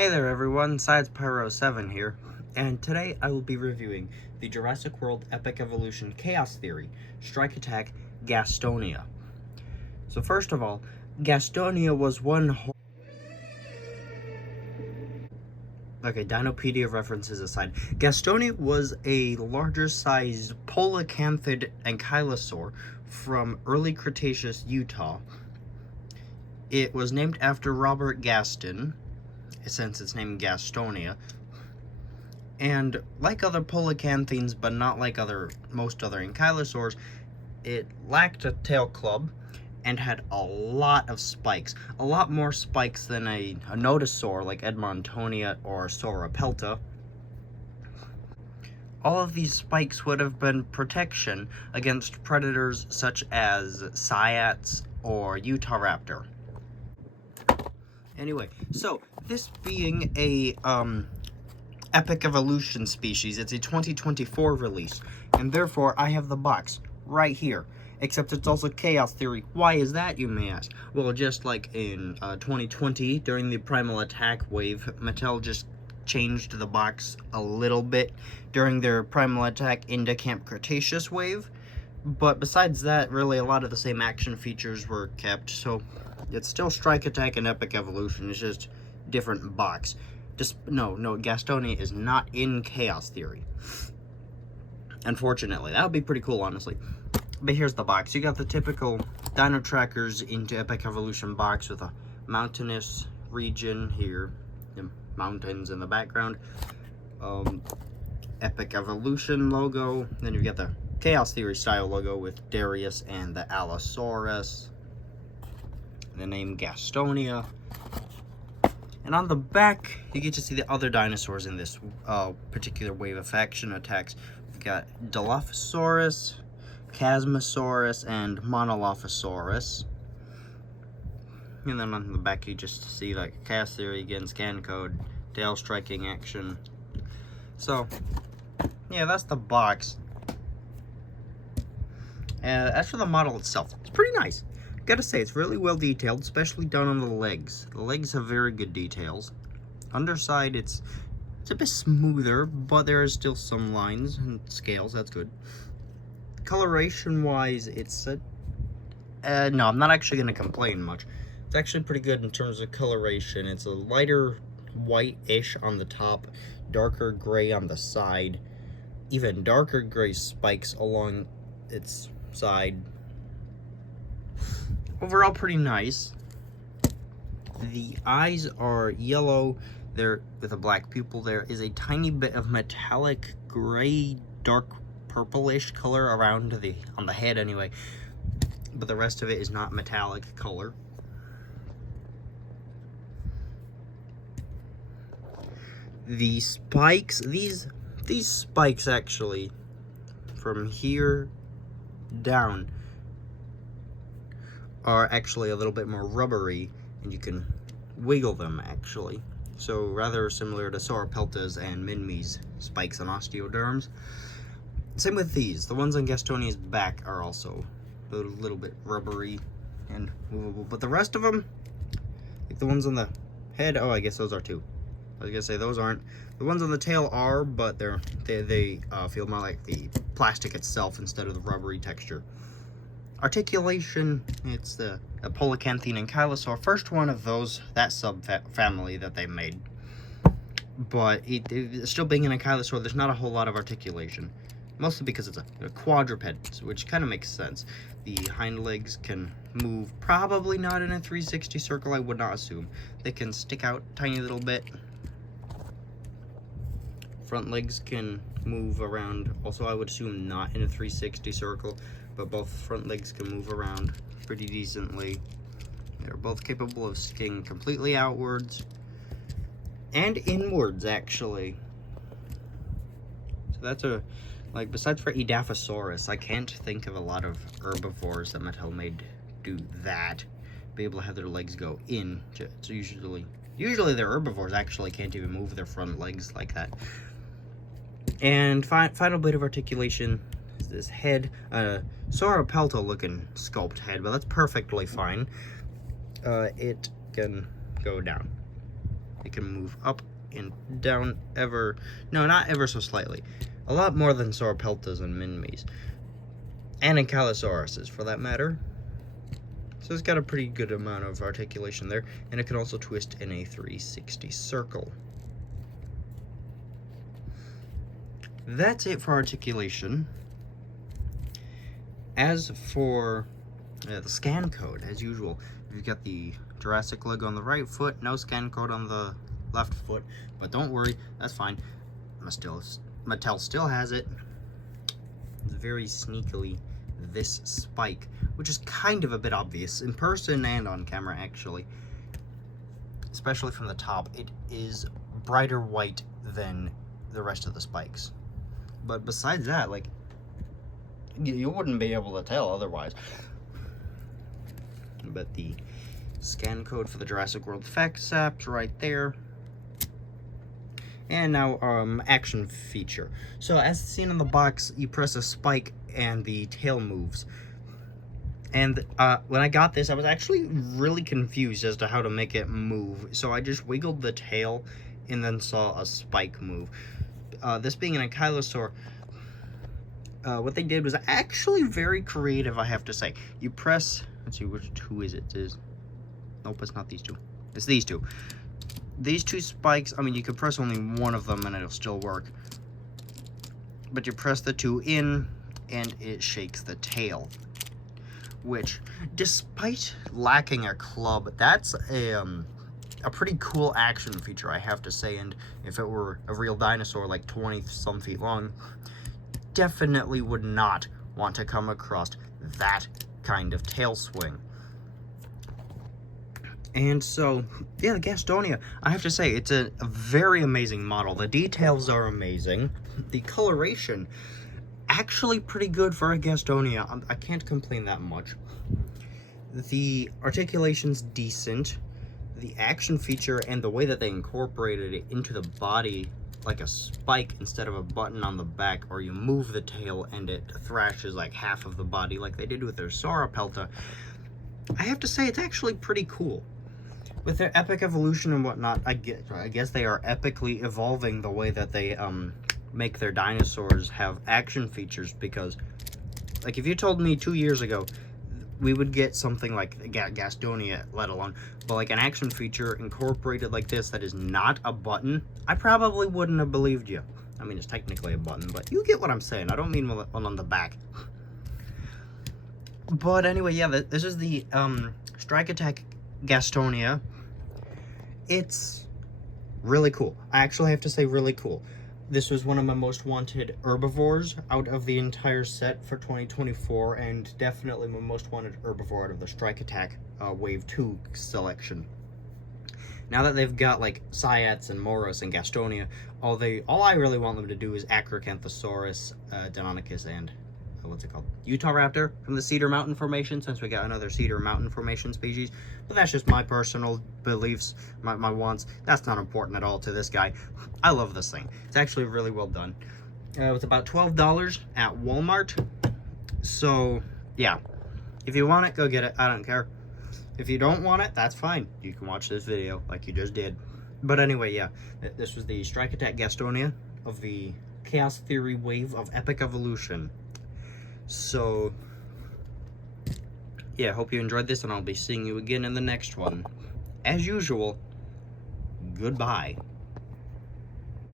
Hey there everyone, SciencePyro7 here, and today I will be reviewing the Jurassic World Epic Evolution Chaos Theory Strike Attack Gastonia. So first of all, Gastonia was Dinopedia references aside, Gastonia was a larger sized coelacanthid ankylosaur from early Cretaceous Utah. It was named after Robert Gaston, since it's named Gastonia. And like other coelacanthines, but not like most other ankylosaurs, it lacked a tail club and had a lot of spikes. A lot more spikes than a nodosaur like Edmontonia or Sauropelta. All of these spikes would have been protection against predators such as Cyats or Utahraptor. Anyway, so this being a Epic Evolution species, it's a 2024 release, and therefore I have the box right here. Except it's also Chaos Theory. Why is that, you may ask? Well, just like in 2020, during the Primal Attack wave, Mattel just changed the box a little bit during their Primal Attack into Camp Cretaceous wave. But besides that, really a lot of the same action features were kept, so it's still Strike Attack and Epic Evolution. It's just different box. No, Gastonia is not in Chaos Theory. Unfortunately, that would be pretty cool, honestly. But here's the box. You got the typical Dino Trackers into Epic Evolution box with a mountainous region here, the mountains in the background. Epic Evolution logo. Then you get the Chaos Theory style logo with Darius and the Allosaurus. The name Gastonia. And on the back, you get to see the other dinosaurs in this particular wave of faction attacks. We've got Dilophosaurus, Chasmosaurus, and Monolophosaurus. And then on the back, you just see like Chaos Theory again, scan code, tail striking action. So, yeah, that's the box. As for the model itself, it's pretty nice. Gotta say, it's really well detailed, especially down on the legs. The legs have very good details. Underside, it's a bit smoother, but there are still some lines and scales. That's good. Coloration-wise, it's no, I'm not actually gonna complain much. It's actually pretty good in terms of coloration. It's a lighter white-ish on the top, darker gray on the side, even darker gray spikes along its side. Overall, pretty nice. The eyes are yellow. They're with a black pupil. There is a tiny bit of metallic gray, dark purplish color around on the head anyway. But the rest of it is not metallic color. The spikes, these spikes actually, from here down, are actually a little bit more rubbery, and you can wiggle them actually. So rather similar to Sauropelta's and Minmi's spikes and osteoderms. Same with these. The ones on Gastonia's back are also a little bit rubbery and movable, but the rest of them, like the ones on the head, oh, I guess those are too. I was gonna say those aren't. The ones on the tail are, but they feel more like the plastic itself instead of the rubbery texture. Articulation, it's the coelacanthine ankylosaur, first one of that subfamily that they made. But it still being an ankylosaur, there's not a whole lot of articulation. Mostly because it's a quadruped, which kind of makes sense. The hind legs can move, probably not in a 360 circle, I would not assume. They can stick out a tiny little bit. Front legs can move around, also I would assume not in a 360 circle. But both front legs can move around pretty decently. They're both capable of sticking completely outwards and inwards, actually. So that's besides for Edaphosaurus, I can't think of a lot of herbivores that Mattel made do that. Be able to have their legs go in. So usually their herbivores actually can't even move their front legs like that. And final bit of articulation. This head, Sauropelta looking sculpt head, but that's perfectly fine. It can go down. It can move up and down not ever so slightly. A lot more than Sauropeltas and Minmies. And Ankylosauruses, for that matter. So it's got a pretty good amount of articulation there, and it can also twist in a 360 circle. That's it for articulation. As for the scan code, as usual, you've got the Jurassic leg on the right foot, no scan code on the left foot, but don't worry, that's fine. Mattel still has it. It's very sneakily this spike, which is kind of a bit obvious in person and on camera, actually. Especially from the top, it is brighter white than the rest of the spikes. But besides that, like, you wouldn't be able to tell otherwise. But the scan code for the Jurassic World Facts app's right there. And now, action feature. So, as seen in the box, you press a spike and the tail moves. And when I got this, I was actually really confused as to how to make it move. So I just wiggled the tail and then saw a spike move. This being an ankylosaur, what they did was actually very creative, I have to say. You press, let's see, who is it? Nope, it's not these two. It's these two. These two spikes, I mean, you could press only one of them and it'll still work. But you press the two in and it shakes the tail. Which, despite lacking a club, that's a pretty cool action feature, I have to say. And if it were a real dinosaur like 20-some feet long, definitely would not want to come across that kind of tail swing. And so, yeah, the Gastonia, I have to say, it's a very amazing model. The details are amazing. The coloration, actually pretty good for a Gastonia. I can't complain that much. The articulation's decent. The action feature and the way that they incorporated it into the body, like a spike instead of a button on the back, or you move the tail and it thrashes like half of the body like they did with their Sauropelta, I have to say it's actually pretty cool. With their epic evolution and whatnot, I guess they are epically evolving the way that they make their dinosaurs have action features, because, like, if you told me 2 years ago we would get something like Gastonia, let alone, but like an action feature incorporated like this that is not a button, I probably wouldn't have believed you. I mean, it's technically a button, but you get what I'm saying. I don't mean one on the back. But anyway, yeah, this is the Strike Attack Gastonia. It's really cool. I actually have to say really cool. This was one of my most wanted herbivores out of the entire set for 2024, and definitely my most wanted herbivore out of the Strike Attack Wave 2 selection. Now that they've got like Cyats and Morus and Gastonia, all I really want them to do is Acrocanthosaurus, Deinonychus, and what's it called? Utahraptor from the Cedar Mountain Formation, since we got another Cedar Mountain Formation species. But that's just my personal beliefs, my wants. That's not important at all to this guy. I love this thing. It's actually really well done. It's about $12 at Walmart. So, yeah. If you want it, go get it. I don't care. If you don't want it, that's fine. You can watch this video like you just did. But anyway, yeah. This was the Strike Attack Gastonia of the Chaos Theory Wave of Epic Evolution. So, yeah, hope you enjoyed this, and I'll be seeing you again in the next one. As usual, goodbye.